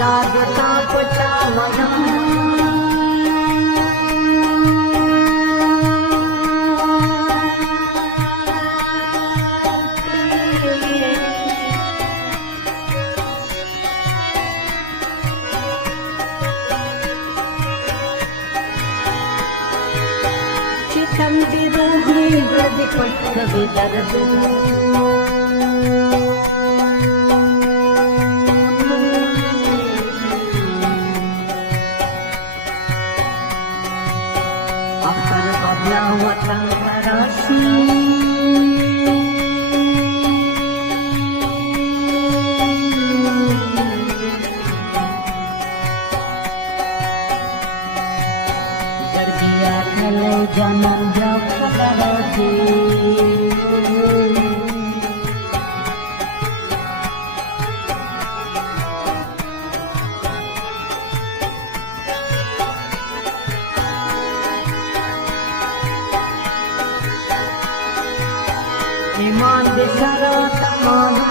लागता पचावना चितंदिरुगी गदि पट्टवि दरदु अपर बदलावता राशि दर्दिया कले जन्म जब खबरती ईमान बेचारा तमाना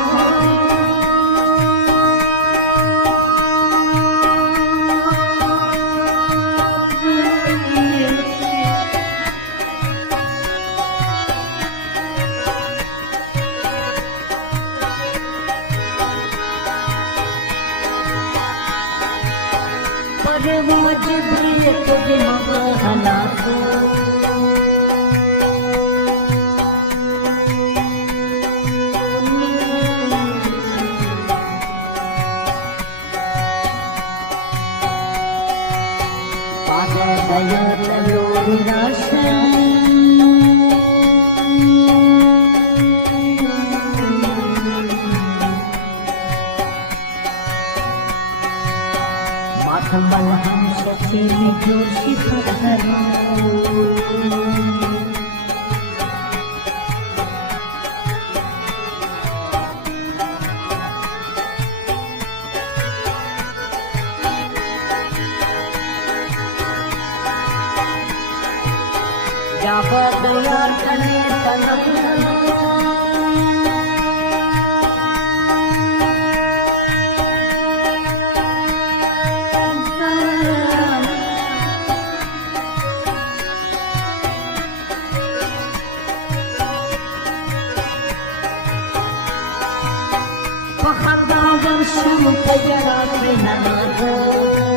परवाज भी तुझे मगहना को दया तलोरी राशा माथमल हम सची में जोशी पत्थरों जापर दया तने तनम पखदा वर्षम तजरा के नमाज़